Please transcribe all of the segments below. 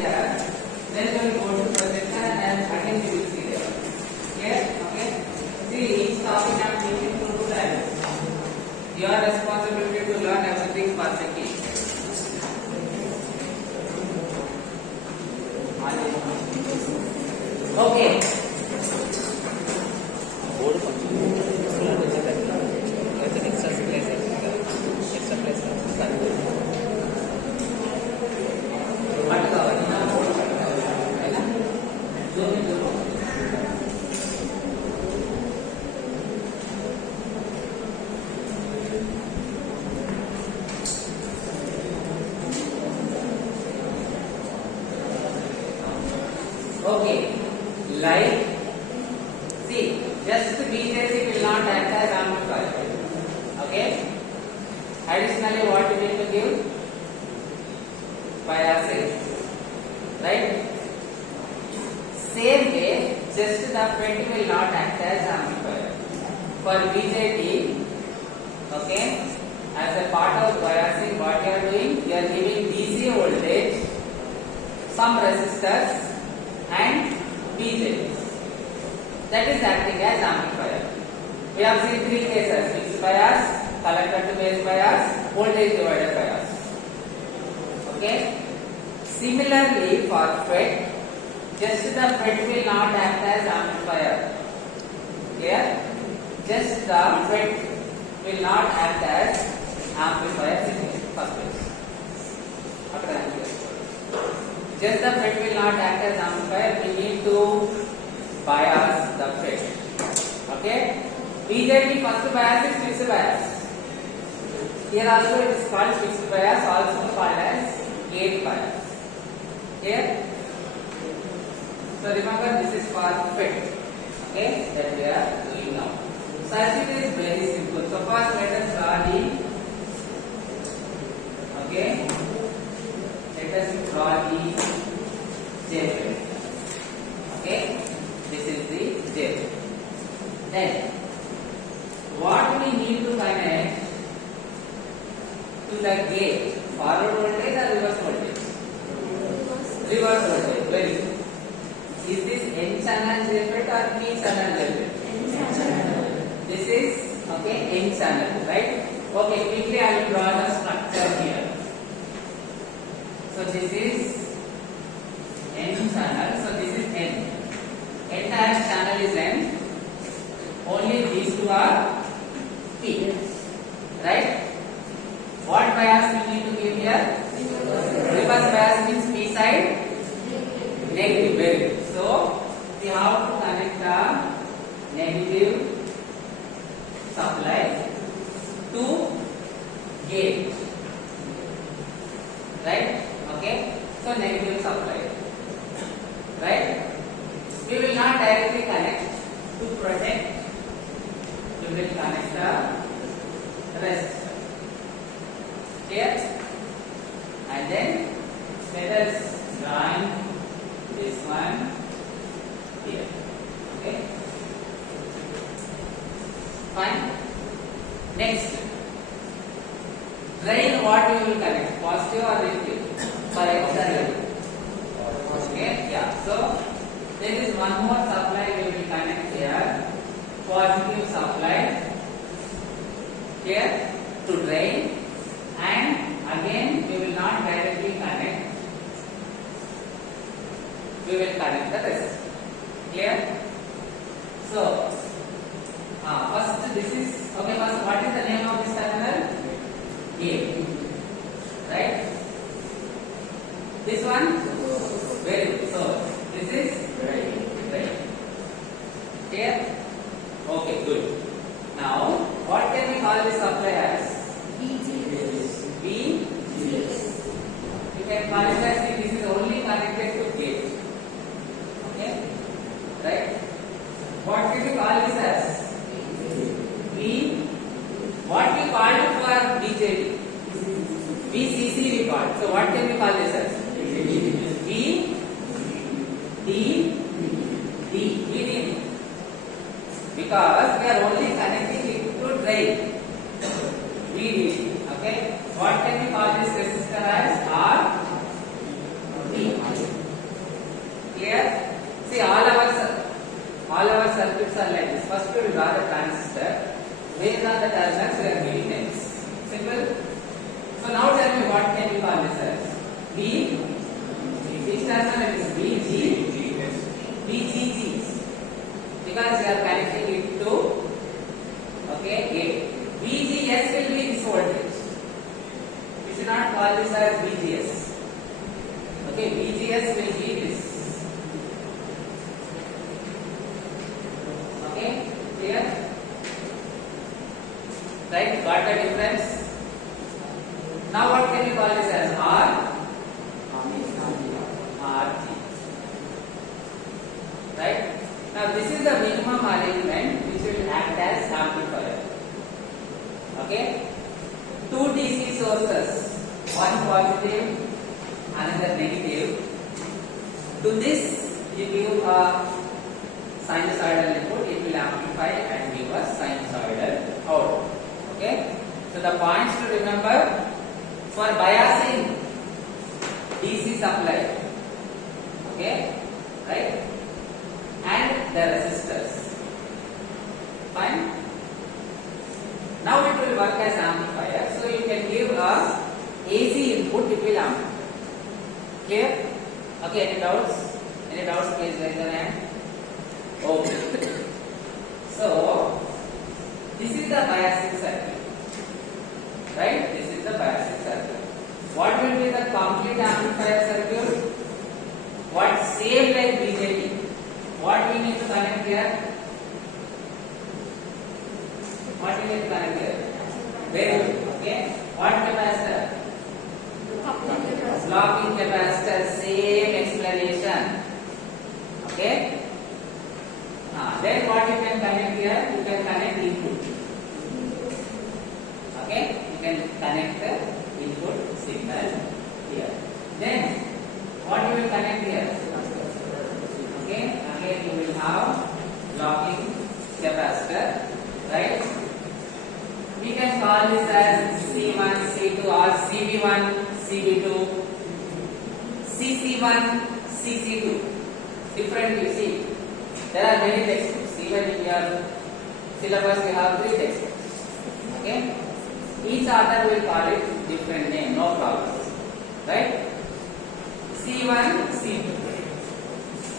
here. Then we will go to projection and again we will see there. Clear? Okay. See, each topic I am teaching to 2 times. Your responsibility to learn everything perfectly. Okay. Okay, like, see, just BJC will not act as amplifier. Okay. Additionally, what you need to give? Biasing. Right? Same way, just the FET will not act as amplifier. For BJT, okay, as a part of biasing, what you are doing? You are giving DC voltage, some resistors, and BJT. That is acting as amplifier. We have seen 3 cases: mixed bias, collector to base bias, voltage divider bias. Okay. Similarly, for FET, just the FET will not act as amplifier. Clear? Just the FET will not act as amplifier in the first place. Just the FET will not act as amplifier. We need to bias the FET. Okay. BJT first bias is fixed bias. Here also it is called fixed bias, also called as gate bias. Here. So remember, this is for FET. Okay, that we are doing now. Circuit is very simple. So first let us draw the. Okay. Let us draw the JFET. Okay, this is the JFET. Then, what we need to connect to the gate? Forward voltage or reverse voltage? Reverse voltage. Very good. Is this N channel JFET or P channel JFET? N channel. This is okay N channel, right? Okay, quickly I will draw the structure here. So this is N channel. So this is N. Entire channel is N. Only these two are P. Right? What bias we need to give here? Reverse bias means P side negative. Very good. So we have to connect the negative supply to gate. Right? Okay. So negative supply. Right? We will not directly connect. To protect, we will connect the resistor. Clear? And then let us join this one here. Okay? Fine. Next, drain, what we will connect? Positive or negative? For example. Okay? Yeah. So there is one more supply we will connect here. Positive supply here to drain, and again we will not directly connect. We will connect the resistor. Clear? So, first this is okay. First, what is the name of this terminal? Gate. Right? This one? Very good. So, this is right. Clear? Okay, good. Now, what can we call this supply as? B. You can call it as, this is only connected to gate. Okay? Right? What can we call this as? B. What we called for BJT? VCC we called. So what can we call this as? B. D. D. Clear? See, all our circuits are like this. First we will draw the transistor. Based on the terminals, we are giving names. Simple. So now tell me what can we call this as? B. Which terminal is BG? BGG. Because we are connecting it to gate. VGS will be this voltage. We should not call this as VGS. Okay, VGS will be this. Okay, clear? Right, got the difference? Now what can we call this as? RG. Right? Now this is the minimum arrangement which will act as amplifier. Okay? Two DC sources, one positive, another negative. To this you give a sinusoidal input, it will amplify and give a sinusoidal output. Okay? So the points to remember: for biasing, DC supply. Okay? Right? And the resistors. Fine? Now it will work as amplifier. So you can give a AC input, it will amplify. Clear? Okay, any doubts? Any doubts, please raise your hand. Okay. So this is the biasing circuit. Right? This is the biasing circuit. What will be the complete amplifier circuit? What? Same like BJT. What we need to connect here? What we need to connect here? Very good. Okay. What capacitor? Locking capacitor. Same explanation. Okay. Then what you can connect here? You can connect input. Okay. You can connect the input signal here. Then what you will connect here? Okay. Again you will have locking capacitor, right? We can call this as C1, C2 or CB1, CB2, CC1, CC2. Different, you see. There are many textbooks. Even in your syllabus you have 3 textbooks. Okay? Each author will call it different name, no problem. Right? C1, C2.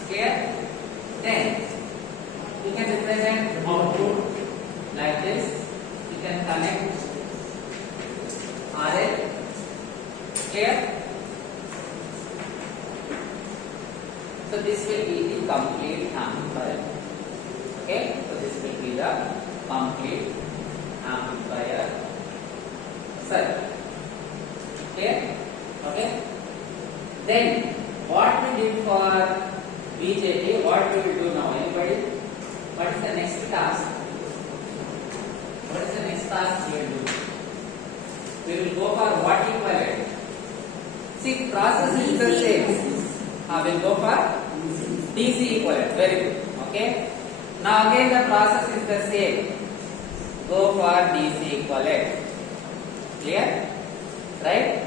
Clear? Then you can represent output like this. You can connect RL. Clear? So this will be the complete amplifier. Okay? So this will be the complete amplifier circuit. Clear? Okay? Then what we did for BJT, what we will do now? Anybody? What is the next task? What is the next task we will do? We will go for what equivalent? See, process is the same. We will go for DC equivalent. Very good. Okay. Now again the process is the same. Go for DC equivalent. Clear? Right?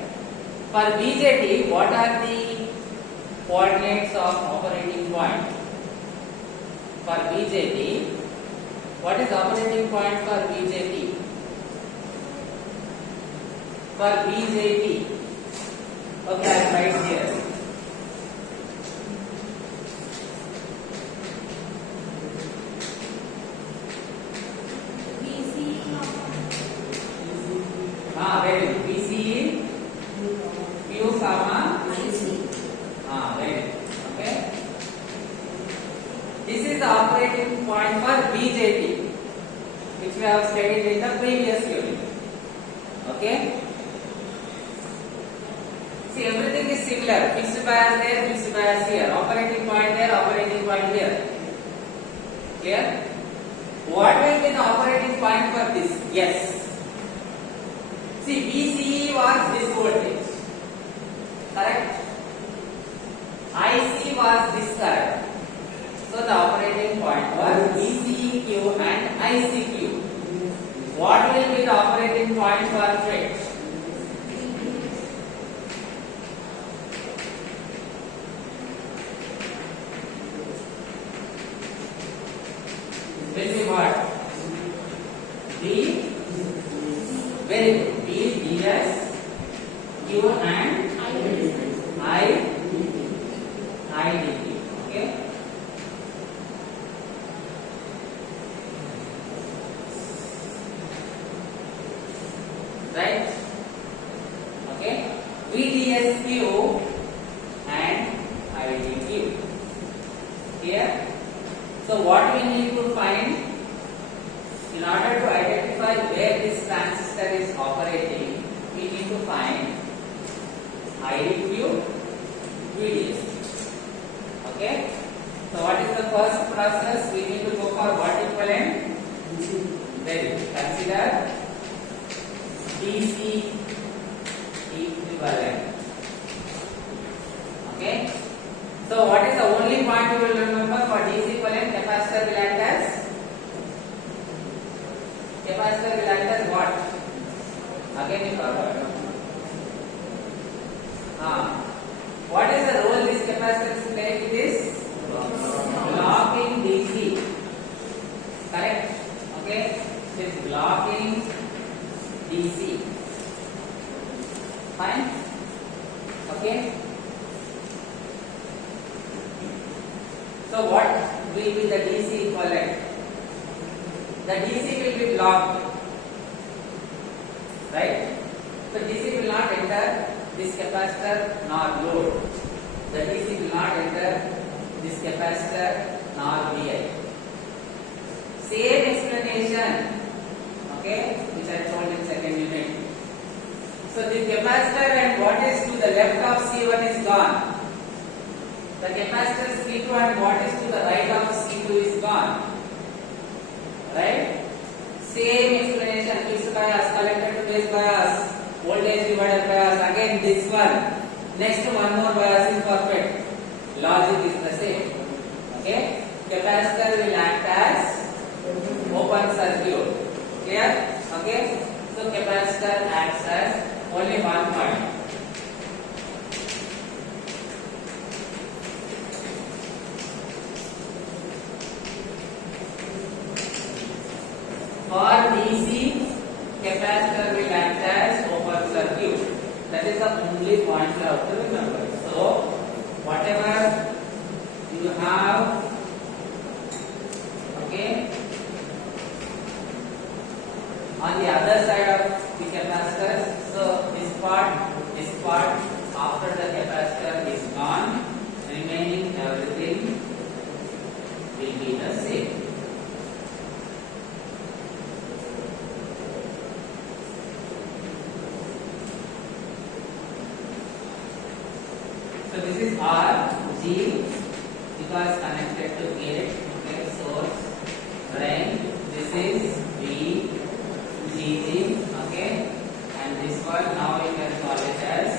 For BJT, what are the coordinates of operating point? For BJT, what is operating point for BJT? For BJT, okay, I will write here. Very good. BCE, Q, comma, IC. Very good. Okay. This is the operating point for BJT, which we have studied in the previous unit. Okay. See, everything is similar. Fixed bias there, fixed bias here. Operating point there, operating point here. Clear? What will be the operating point for this? Yes. See, VCE was this voltage. Correct? IC was this current. So the operating point was VCEQ and ICQ. What will be the operating point for FET? Here. So what we need to find in order to identify where this transistor is operating, we need to find IDQ, VDS. Okay. So what is the first process? We need to go for what equivalent? Then consider DC equivalent. Okay. So what is the only point you will remember for DC equivalent? Capacitor will act as what? Again you forgot. What is the role this capacitor play in this? Blocking DC. Correct? Okay. It is blocking DC. Fine? Okay. So what will be the DC equivalent? The DC will be blocked, right? So DC will not enter this capacitor nor load. The DC will not enter this capacitor nor VI. Same explanation, okay, which I told in second unit. So the capacitor and what is to the left of C1 is gone. The capacitor C2 and what is to the right of C2 is gone. Right? Same explanation, fixed bias, collector to base bias, voltage divider bias, again this one. Next one more bias is perfect. Logic is the same. Okay? Capacitor will act as open circuit. Clear? Okay? So capacitor acts as only one point. For DC, capacitor will act as open circuit. That is the only point you have to remember. So, whatever you have, okay, on the other side of the capacitor, so this part, after the capacitor is gone, remaining everything will be the same. So this is R, G, because connected to gate, okay, source, drain. This is V, G, okay, and this one now you can call it as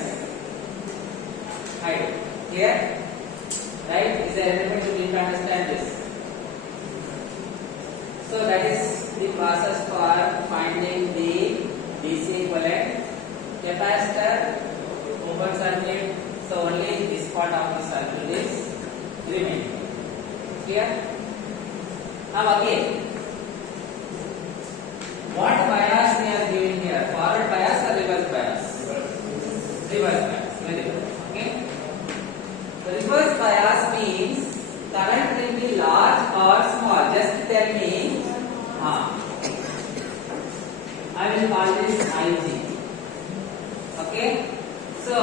height. Here, right? Is there anything you need to understand this? So that is the process for finding the DC equivalent. Capacitor, open circuit. So only this part of the circuit is remaining. Clear? Now again, what bias we are giving here? Forward bias or reverse bias? Reverse bias. Very good. Okay. The reverse bias means current will be large or small. Just tell me. I will call this IG. Okay. So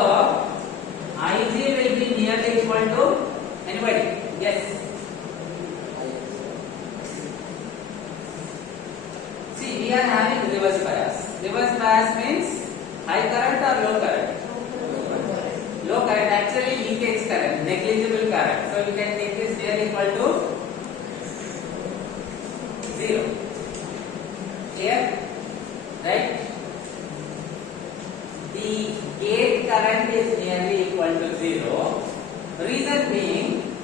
IG will be nearly equal to anybody? Yes. See, we are having reverse bias. Reverse bias means high current or low current? Low current, actually leakage current, negligible current. So we can take this here equal to 0. Clear? Right? The gate current is nearly equal to 0. Reason being,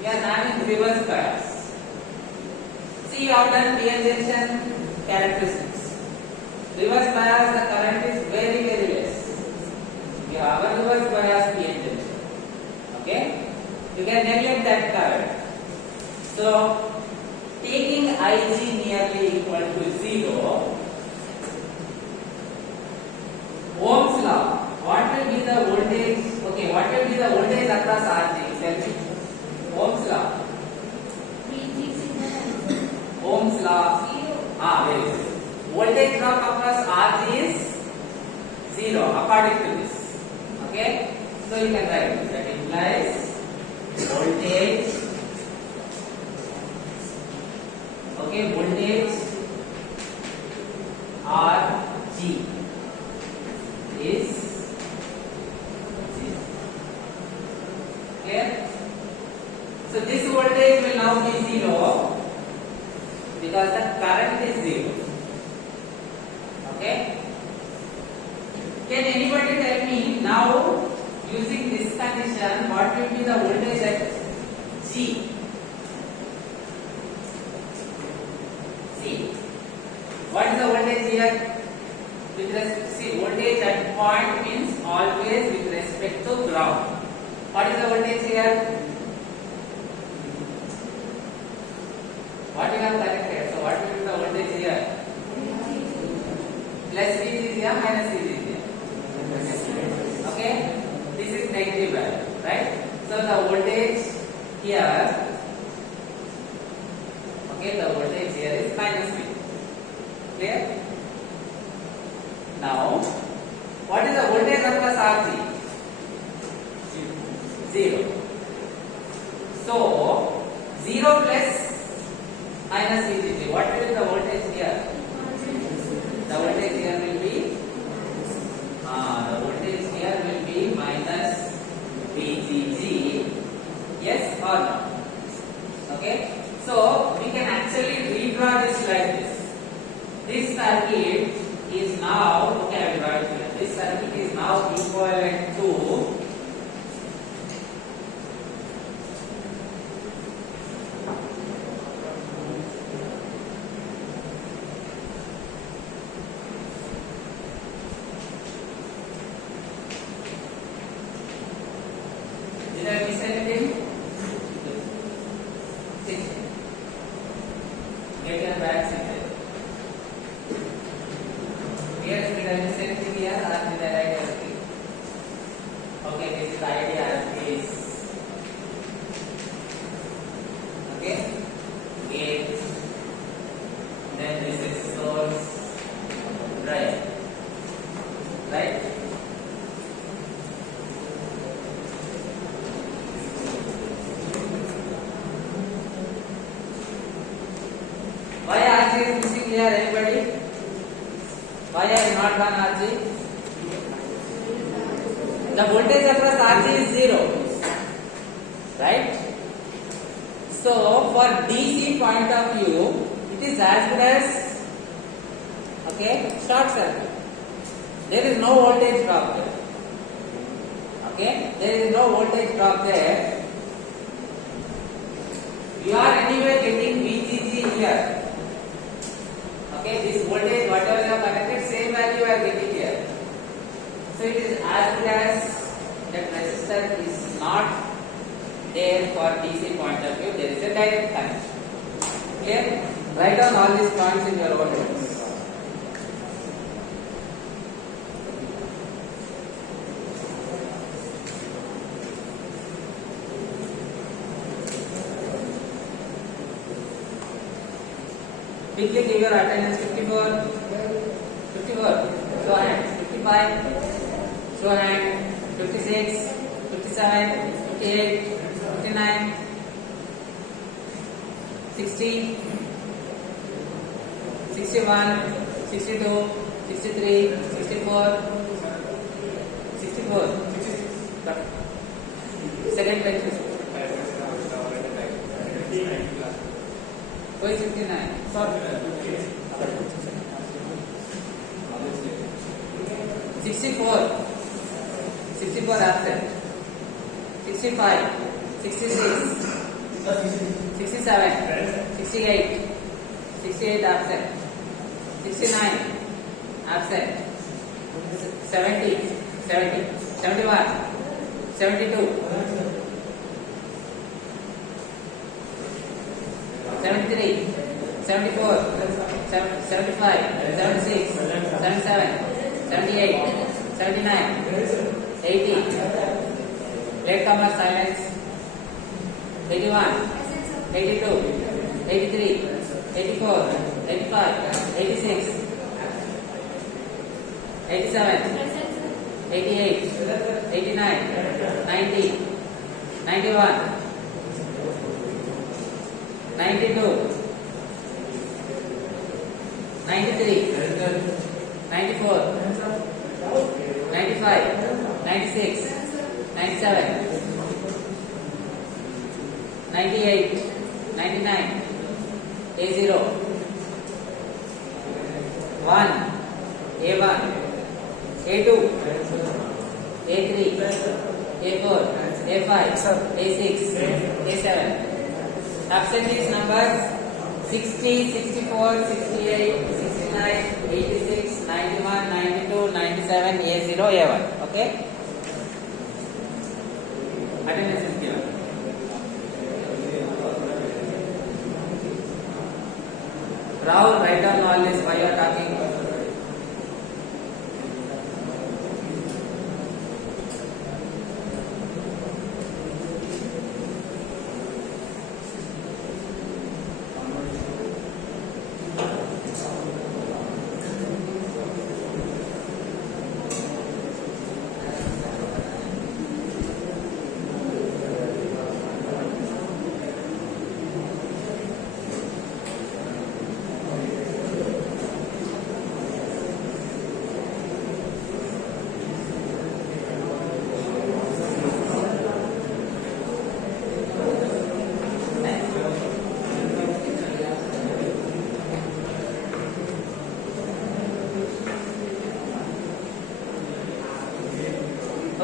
we are having reverse bias. See, you have done PN junction characteristics. Reverse bias, the current is very, very less. We have a reverse bias PN junction. Okay? You can neglect that current. So, taking IG nearly equal to 0, Ohm's law. What will be the voltage? Okay, what will be the voltage across RG? Tell me. Ohm's law. Ohm's law. Very good. Voltage drop across RG is 0 according to this. Okay? So you can write this. That implies voltage Clear? So this voltage will now be 0 because the current is 0. Okay? Can anybody tell me now, using this condition, what will be the voltage at G? See, what is the voltage here? See, voltage at point means always with respect to ground. What is the voltage here? What we have connected? So what will be the voltage here? Plus V is here, minus V is here. Okay? This is negative value, right? So the voltage here, okay, the voltage here is minus V. Clear? Now, what is the voltage across RG? 0. So, 0 plus minus VGG. What will be the voltage here? The voltage here will be minus VGG. Yes or no? Okay. So we can actually redraw this like this. This circuit is now, okay, I will draw it here. This circuit is now equivalent to did I miss anything? Get your back seated. Here, did I miss anything here or did I write everything? Okay, this is the idea of this. Okay? Gate. Then this is source. Right. Right? Why RG is missing here, anybody? Why I have not done RG? The voltage across RG is 0. Right? So, for DC point of view, it is as good as, okay, short circuit. There is no voltage drop there. Okay? There is no voltage drop there. You are anyway getting VGG here. Okay, this voltage, whatever you have connected, same value you are getting here. So it is as good as that resistor is not there for DC point of view. There is a direct connection. Clear? Write down all these points in your own notes. Quickly give your attendance. 54, 54, show hand. 55, show hand. 56, 57, 58, 59, 60, 61, 62, 63, 64, 64. Second page. Why 69? Sorry. 64. 64 absent. 65. 66. 67. 68. 68 absent. 69 absent. 70. 70. 71. 72. 73, 74, 75, 76, 77, 78, 79, 80. Latecomer silence. 81, 82, 83, 84, 85, 86, 87, 88, 89, 90, 91, 92, 93, 94, 95, 96, 97, 98, 99, A0, 1, A1, A2, A3, A4, A5, A6, A7. Subset these numbers 60, 64, 68, 69, 86, 91, 92, 97, A0, A1. Okay? Attendance is given. Rahul, write down all this while you are talking.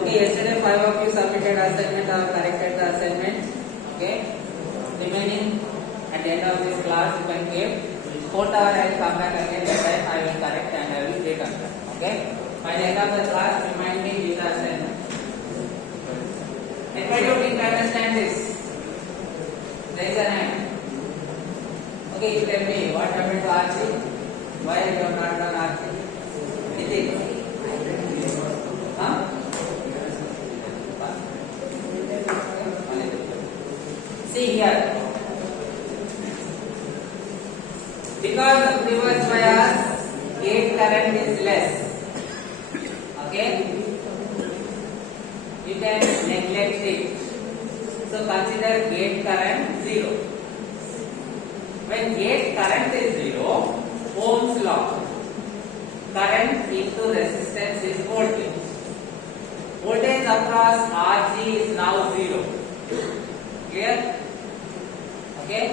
Okay, yesterday 5 of you submitted assignment or corrected the assignment. Okay, remaining at the end of this class you can give 4 hour. I will come back again. That time I will correct and I will take answer. Okay, by the end of the class remind me with the assignment. Anybody who didn't understand this? Raise your hand. Okay, you tell me what happened to Archie? Why you have not done Archie? Anything? Huh? See here, because of reverse bias, gate current is less. Okay, you can neglect it. So consider gate current 0. When gate current is 0, Ohm's law, current into resistance is voltage. Voltage across RG is now 0. Clear? Okay,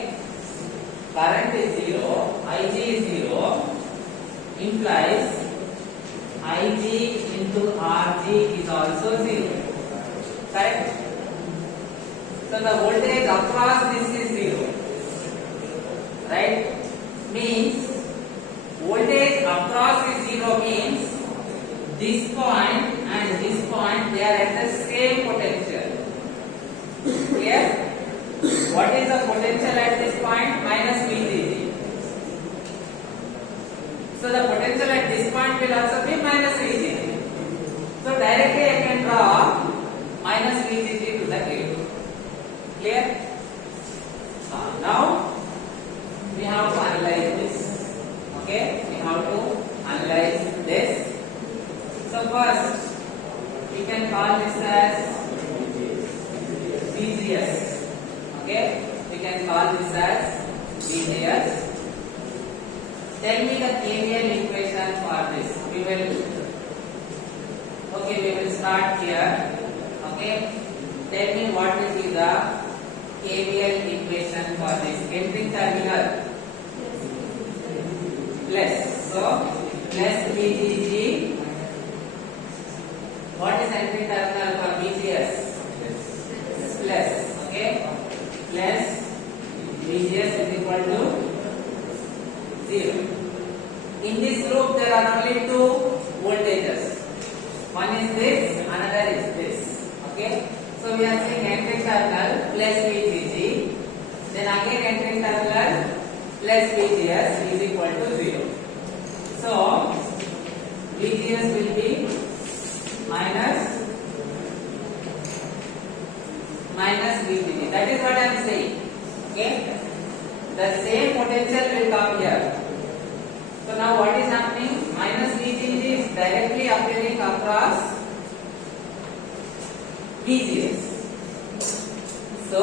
current is 0, Ig is 0, implies Ig into Rg is also 0. Correct? So the voltage across this is 0. Right? Means voltage across is 0 means this point and this point they are at the same potential. Clear? What is the potential at this point? Minus VGG. So the potential at this point will also be minus VGG. So directly I can draw minus VGG to the gate. Clear? Now we have to analyze this. Okay? We have to analyze this. So first we can call this as VGS. Okay, we can call this as VGS. Tell me the KVL equation for this. We will start here. Okay, tell me what will be the KVL equation for this. Entering terminal plus. So plus VGG. What is entering terminal for VGS? Plus. Okay. Plus VGS is equal to 0. In this group there are only 2 voltages. One is this, another is this. Okay. So we are saying entering terminal plus VGG. Then again entering terminal plus VGS is equal to 0. So VGS will be minus VGG. That is what I am saying. Okay. The same potential will come here. So now what is happening? Minus VGG is directly appearing across VGS. So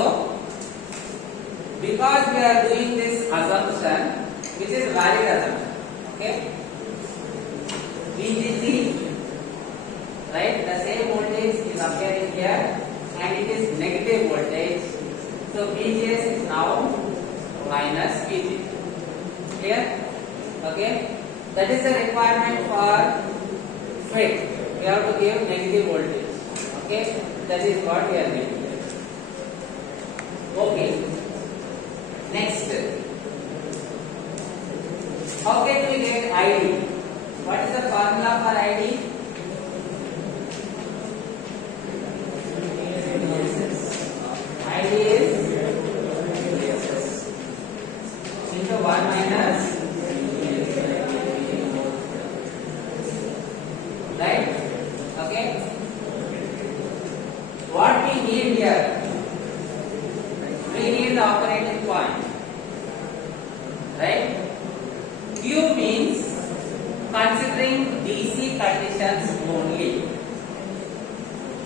because we are doing this assumption, which is valid assumption. Okay. VGG, right? The same voltage is appearing here and it is negative voltage. So VGS is now minus VG. Clear? Okay. That is the requirement for FET. We have to give negative voltage. Okay. That is what we are doing. Okay. Next. How can we get ID? What is the formula for ID? ID is into 1 minus, right? Okay. What we need here? We need the operating point, right? Q means considering DC conditions only.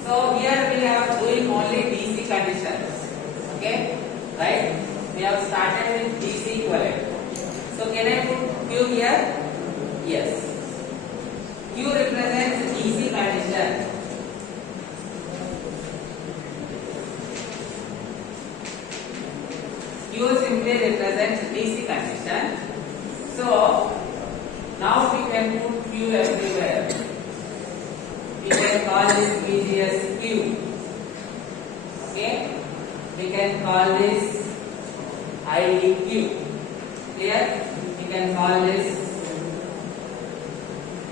So here we are doing only DC conditions. Okay, right? We have started with DC equivalent. So can I put Q here? Yes. Q represents DC condition. Q simply represents DC condition. So now we can put Q everywhere. We can call this VGS Q. Okay? We can call this IDQ. Clear? We can call this.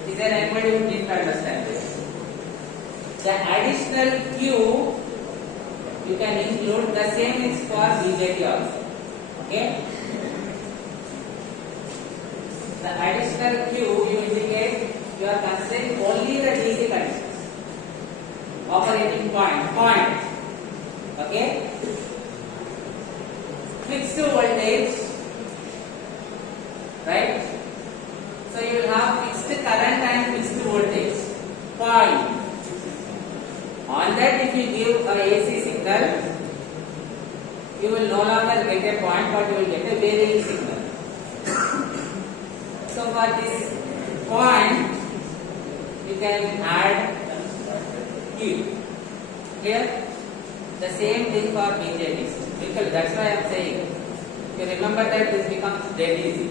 Is there anybody who didn't understand this? The additional Q you can include, the same is for BJT also. Okay? The additional Q you indicate you are considering only the DC conditions. Operating point. Okay? Fixed voltage, right? So you will have fixed current and fixed voltage. Point. On that, if you give a AC signal, you will no longer get a point, but you will get a varying signal. So for this point, you can add Q. Clear? The same thing for BJTs. Because that's why I am saying. You remember that this becomes dead easy.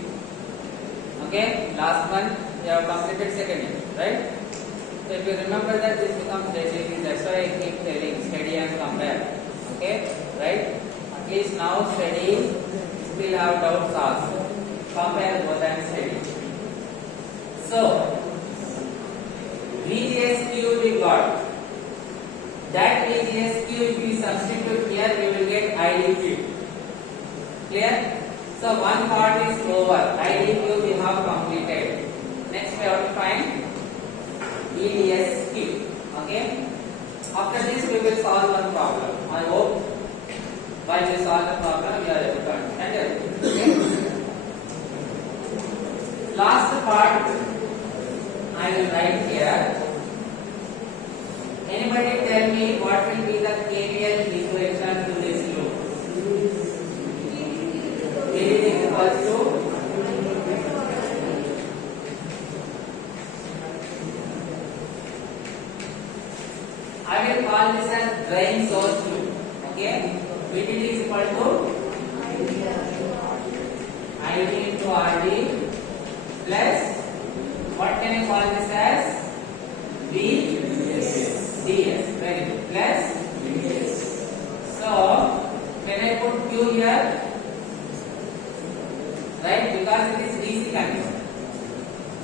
Okay? Last month you have completed second year, right? So if you remember that this becomes dead easy, that's why I keep telling study and compare. Okay? Right? At least now study, still have doubts also. Compare both and study. So VGSQ we got. That VGSQ if we substitute here, we will get IDQ. Clear? So one part is over. IDQ we have completed. Next we have to find EDSQ. Okay? After this we will solve one problem. I hope while we solve the problem we are able to understand everything. Okay? Last part I will write here. Anybody tell me what will be the KVL equation to this loop? K is equals to I will call this as drain source loop. Okay? VDD is equal to ID into RD plus what can I call this as? DS. Very good. Plus so can I put Q here? Right? Because it is DC condition.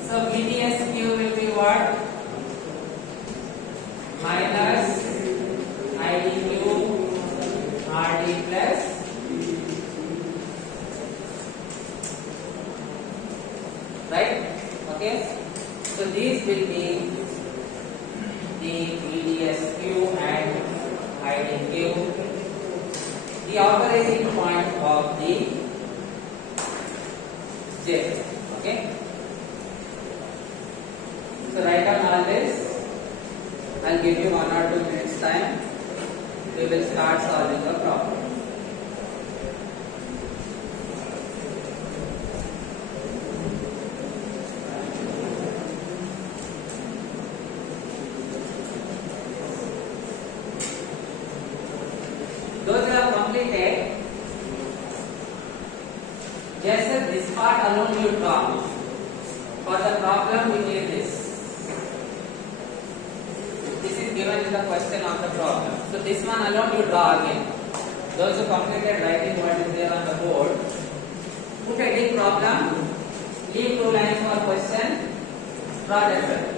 So VDSQ will be what? Minus IDQ RD plus right? Okay? So these will be the VDSQ and IDQ, the operating point of the JFET. Okay? So write down all this. I'll give you 1 or 2 minutes time. We will start solving the problem. Those who have completed, Just this part alone you draw. For the problem we need this. This is given in the question of the problem. So this one alone you draw again. Those who completed writing what is there on the board, put a big problem, leave 2 lines for question, draw that one.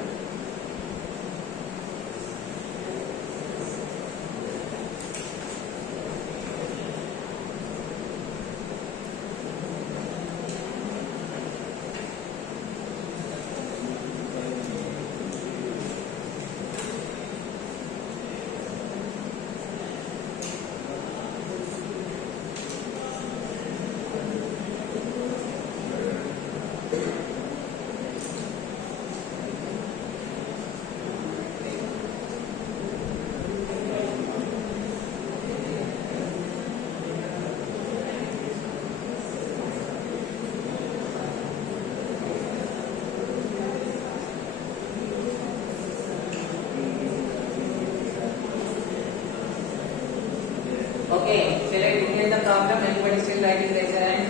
Okay, shall I begin the problem? Anybody still writing their hand?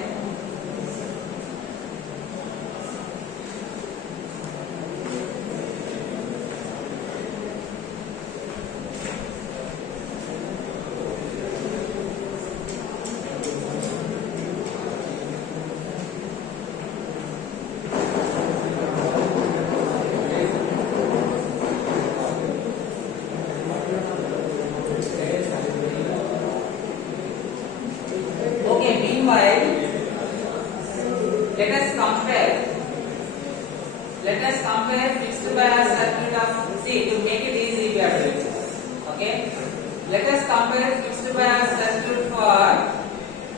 Let us compare fixed bias circuit of, see, to make it easy we are doing this. Okay? Let us compare fixed bias circuit for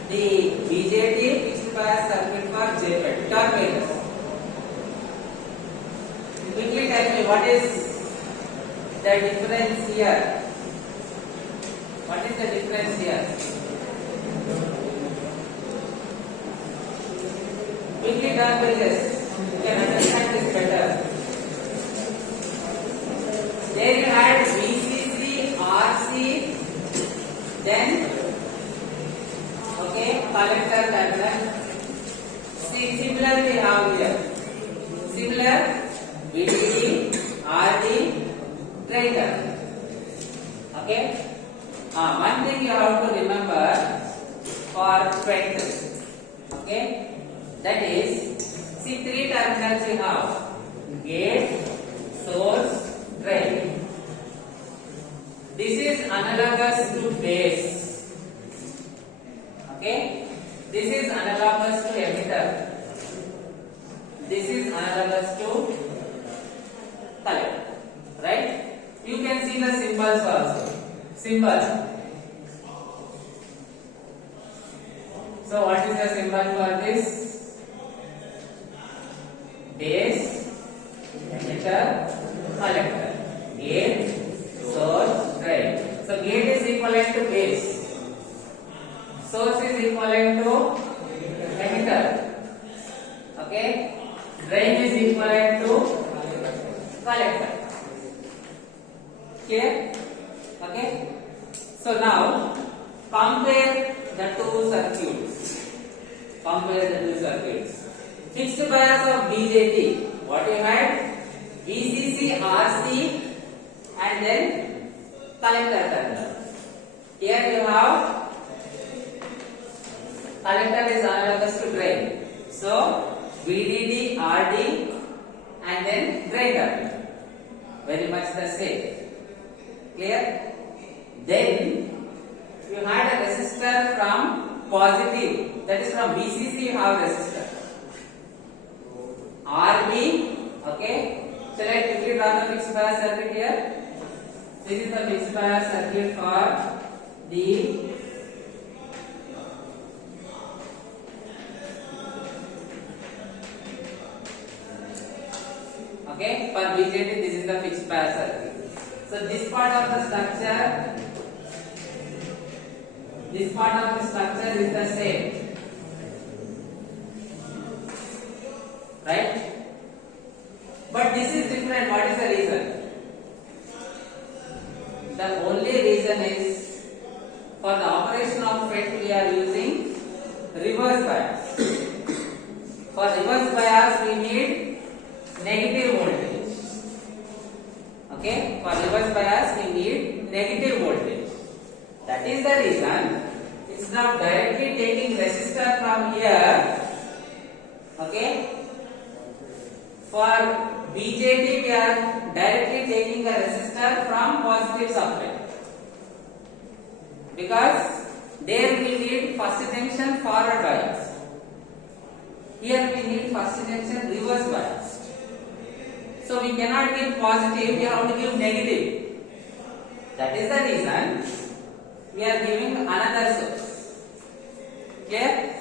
the BJT, fixed bias circuit for JFET. Talk with us. Quickly tell me what is the difference here? What is the difference here? Quickly turn pages. You can understand this better. There you had VCC, RC, then okay, collector terminal. See, similar we have here. Similar VDD, RD, drain terminal. Okay. One thing you have to remember for FET. Okay. That is, see, 3 terminals you have: gate, source, drain. This is analogous to base. Okay, this is analogous to emitter. This is analogous to collector. Right? You can see the symbols also. Symbol. So what is the symbol for this? Base, emitter, collector. Gate, source, drain. So gate is equivalent to base. Source is equivalent to emitter. Okay. Drain is equivalent to collector. Clear? Okay. So now compare the 2 circuits. Compare the 2 circuits. Fixed bias of BJT, what you had? VCC, RC, and then collector terminal. Here you have collector is analogous to drain. So VDD, RD, and then drain terminal. Very much the same. Clear? Then you had a resistor from positive, that is from VCC you have resistor. RB, okay. Shall I quickly draw the fixed bias circuit here? This is the fixed bias circuit for the okay, for BJT this is the fixed bias circuit. So this part of the structure is the same. Right? But this is different. What is the reason? The only reason is for the operation of FET we are using reverse bias. For reverse bias we need negative voltage. Okay, for reverse bias we need negative voltage. That is the reason instead of directly taking resistor from here, okay, for BJT we are directly taking the resistor from positive supply, because there we need first junction forward bias. Here we need first junction reverse bias. So we cannot give positive, we have to give negative. That is the reason we are giving another source. Clear?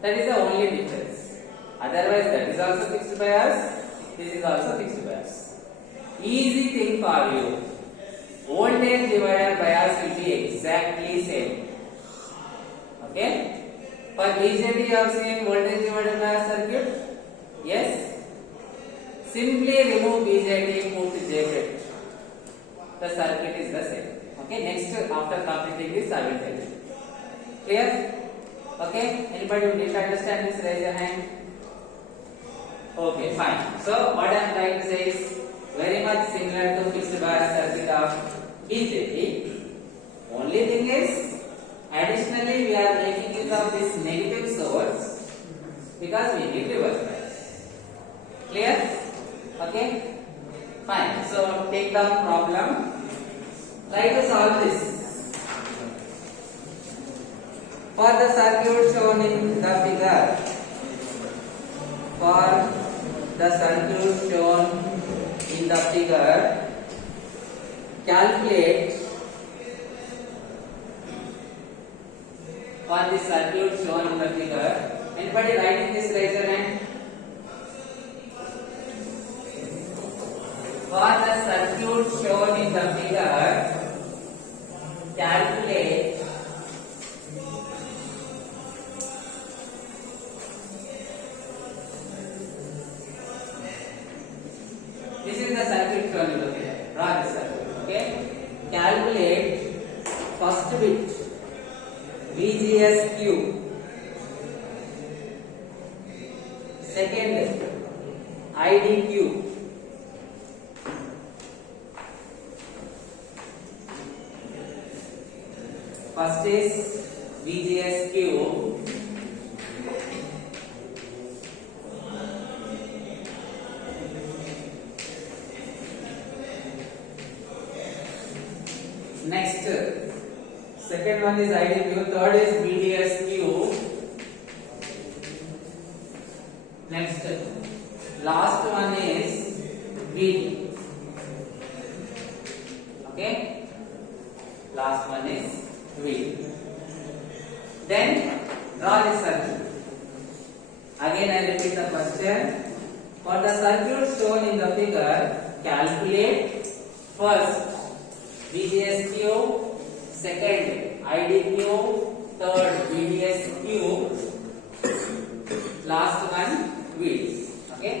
That is the only difference. Otherwise that is also fixed bias, this is also fixed bias. Easy thing for you. Voltage divider bias will be exactly same. Okay? For BJT you have seen voltage divider bias circuit? Yes? Simply remove BJT, put JFET. The circuit is the same. Okay, next after completing this I will tell you. Clear? Okay, anybody who didn't understand this, raise your hand. Okay, fine. So what I am trying to say is very much similar to fixed bias circuit of BJT. Only thing is additionally we are making use of this negative source because we need reverse bias. Clear? Okay, fine. So take down problem. Try to solve this. For the circuit shown in the figure, calculate for the circuit shown in the figure. Anybody writing this, raise your hand. For the circuit shown in the figure, calculate this is the circuit shown in the figure. Draw the circuit. Okay. Calculate first bit VGSQ, second IDQ, first is VGSQ, next second one is IDQ, third is VDSQ, next last one is VD. Okay, last one is VD. Then draw the circuit. Again I repeat the question. For the circuit shown in the figure, calculate first VGSQ, second IDQ, third VDSQ, last one VD. Okay.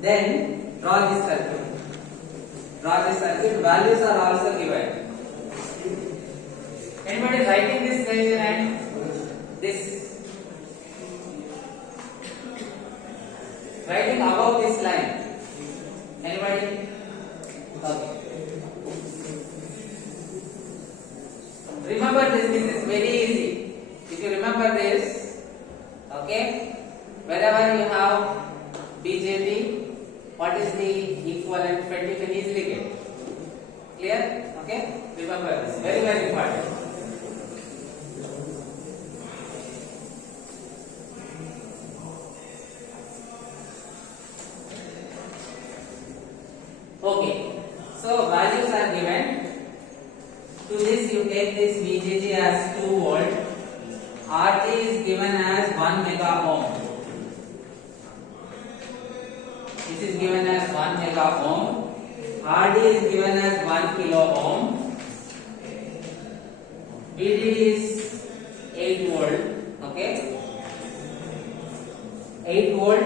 Then draw this circuit. Draw the circuit. Values are also given. Anybody writing this, raise your hand. This writing above this line. Anybody? Okay. Remember this. This is very easy. If you remember this, okay. Wherever you have BJT, what is the equivalent FET you can easily get. Clear? Okay. Remember this. Very, very important. Okay, so values are given. To this you take this VGG as 2 volt, RT is given as 1 mega ohm. This is given as 1 mega ohm. RD is given as 1 kilo ohm. VDD is 8 volt. Okay, 8 volt,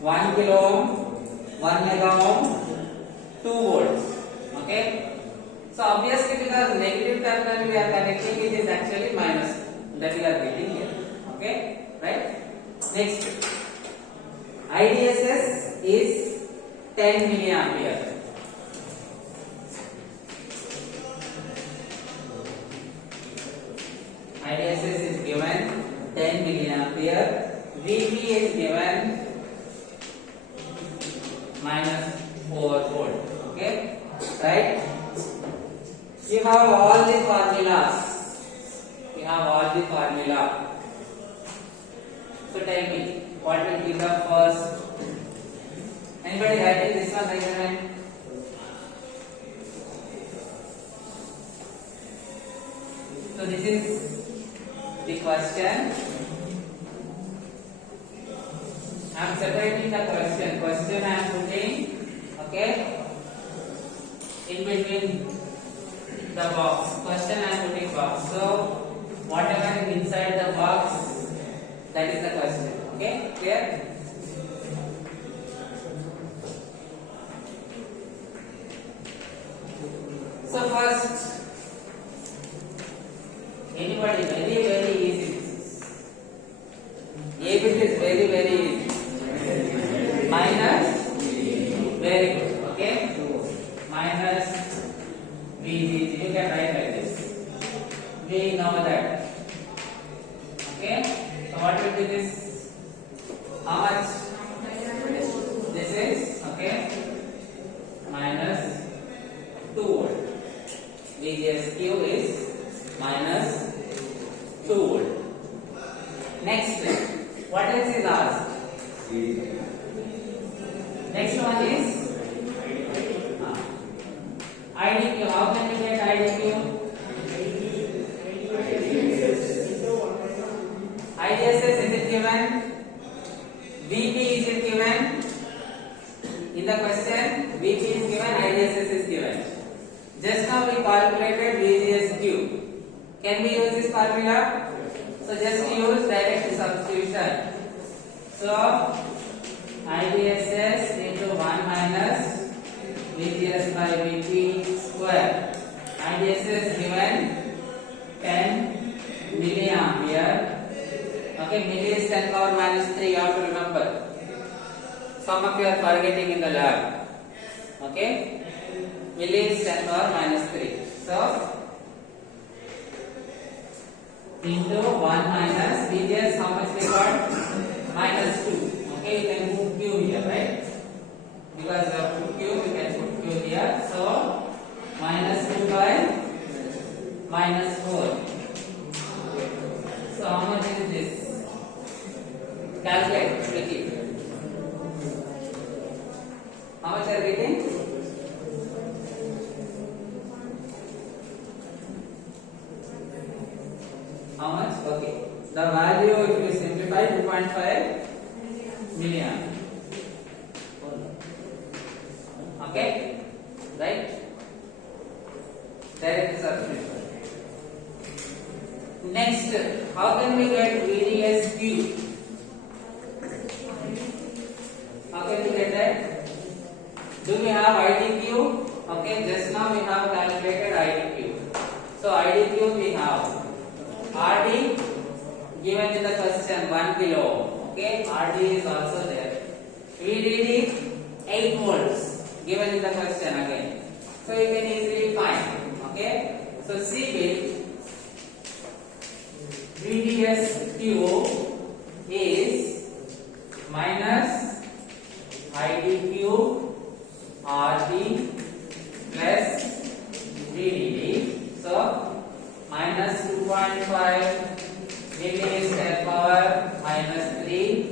1 kilo ohm, 1 mega ohm, 2 volts. Okay. So obviously because negative terminal we are connecting, it is actually minus that we are getting here. Okay. Right. Next, IDSS is 10 milliampere. IDSS is given 10 milliampere. VP is given minus 4 volt. Okay, right? You have all the formulas. You have all the formula. So tell me, what will be the first? Anybody writing this one? Raise your hand. So this is the question. I am separating the question. Question I am putting, okay, in between the box. Question I am putting box. So whatever is inside the box, that is the question. Okay, clear? So first, anybody, very easy. A bit is very easy. Minus, very good. Okay, minus VGG. You can write like this. We know that. Okay, so what will be this? How much? This is, okay, minus 2 volt. VGSQ is minus 2 volt. Next, what else is asked? Next one is IDQ. How can we get IDQ? IDSS is it given? VP is it given? In the question, VP is given, IDSS is given. Just now we calculated VGSQ. Can we use this formula? So just use direct substitution. So IDSS into 1 minus VGS by VP square. IDSS given 10 milliampere. Okay, milli is 10 power minus 3. You have to remember. Some of you are forgetting in the lab. Okay, milli is 10 power minus 3. So into 1 minus VGS, how much we got? Minus 2. Okay, you can put Q here, right? Because you have put Q, you can put Q here. So minus 2 by minus 4. So how much is this? Calculate quickly. How much are we getting? How much? Okay. The value, if you simplify, 2.5 million. Okay? Right? Direct substitution. Next, how can we get VDSQ? How can we get that? Do we have IDQ? Okay, just now we have calculated IDQ. So IDQ we have RD given in the question 1 kilo. Okay, RD is also there. VDD 8 volts given in the question again. So you can easily find. Okay, so CB VDSQ is minus IDQ RD plus VDD. So minus 2.5 milli is 10 power minus 3.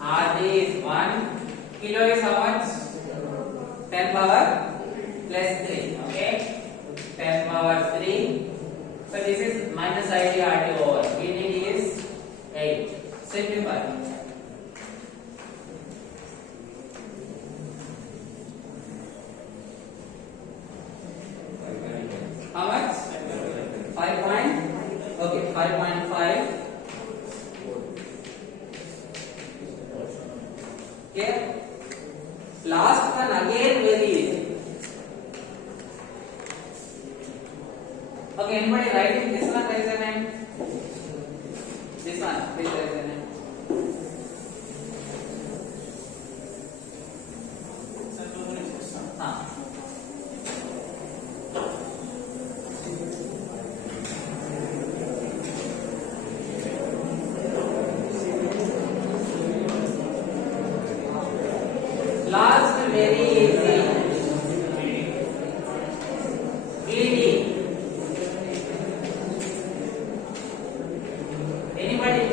RD is 1. Kilo is how much? 10 power plus 3. Okay, 10 power 3. So this is minus ID RD over VDD is 8. Simplify. How much? 5 point. Okay, 5.5. Okay. Last one again very easy. Okay, anybody writing this one? Raise your hand. This one, please raise your hand.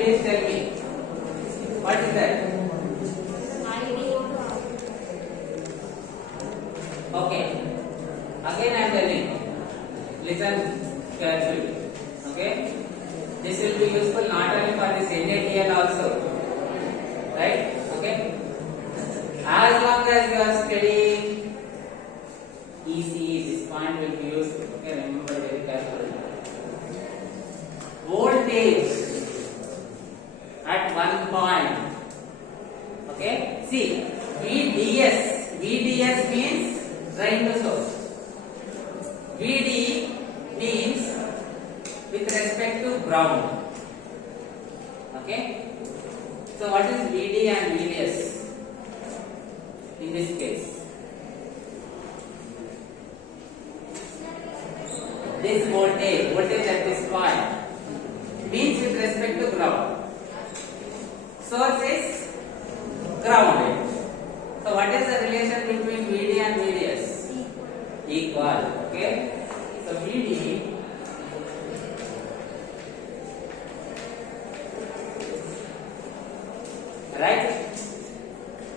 please tell me. What is that? Okay. Again I am telling. Listen carefully. Okay. This will be useful not only for this NATL also. Right? Okay. As long as you are studying EC, this point will be useful. Okay. Remember very carefully. Voltage at one point. Okay. See, VDS means drain to source. VD means with respect to ground. Okay. So what is VD and VDS in this case? This voltage at this point means with respect to ground. Source is grounded. So what is the relation between VD and VDS? Equal. Okay. So VD right.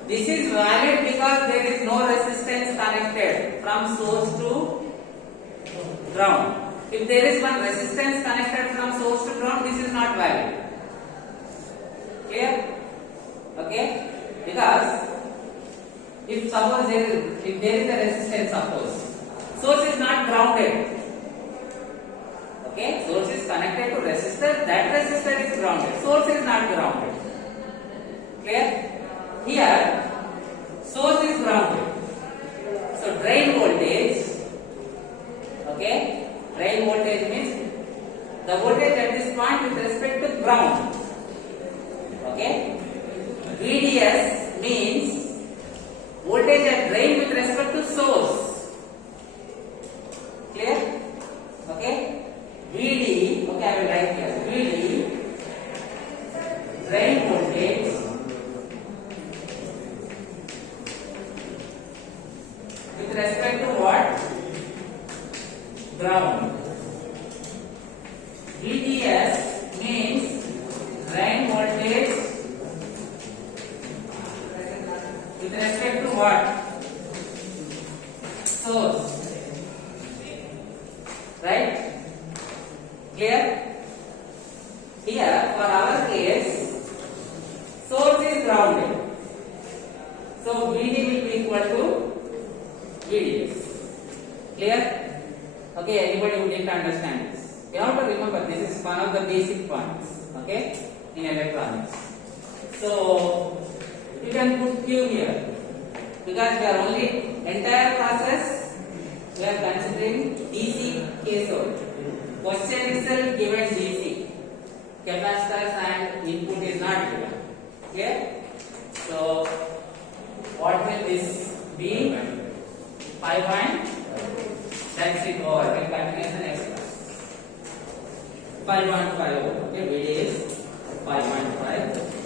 This is valid because there is no resistance connected from source to ground. If there is one resistance connected from source to ground, this is not valid. Clear? Okay? Because if suppose there is a resistance, suppose source is not grounded. Okay? Source is connected to resistor. That resistor is grounded. Source is not grounded. Clear? Here, source is grounded. So drain voltage. Okay? Drain voltage means the voltage at this point with respect to ground. Okay? VDS means voltage at drain with respect to source. Clear? Okay? VD, okay, I will write here. VD, drain voltage with respect to what? Ground. VDS means drain voltage with respect to what? Source. Right? Clear? Here, for our case, source is grounded. So VD will be equal to VDS. Clear? Okay, anybody who didn't understand this? You have to remember this is one of the basic points. Okay? In electronics. So you can put Q here because we are only entire process we are considering DC case only. Question itself given DC. Capacitors and input is not given. Clear? So what will this be? 5 point. That's it over. We'll continue the next class. 5.5. Okay, VD is 5.5.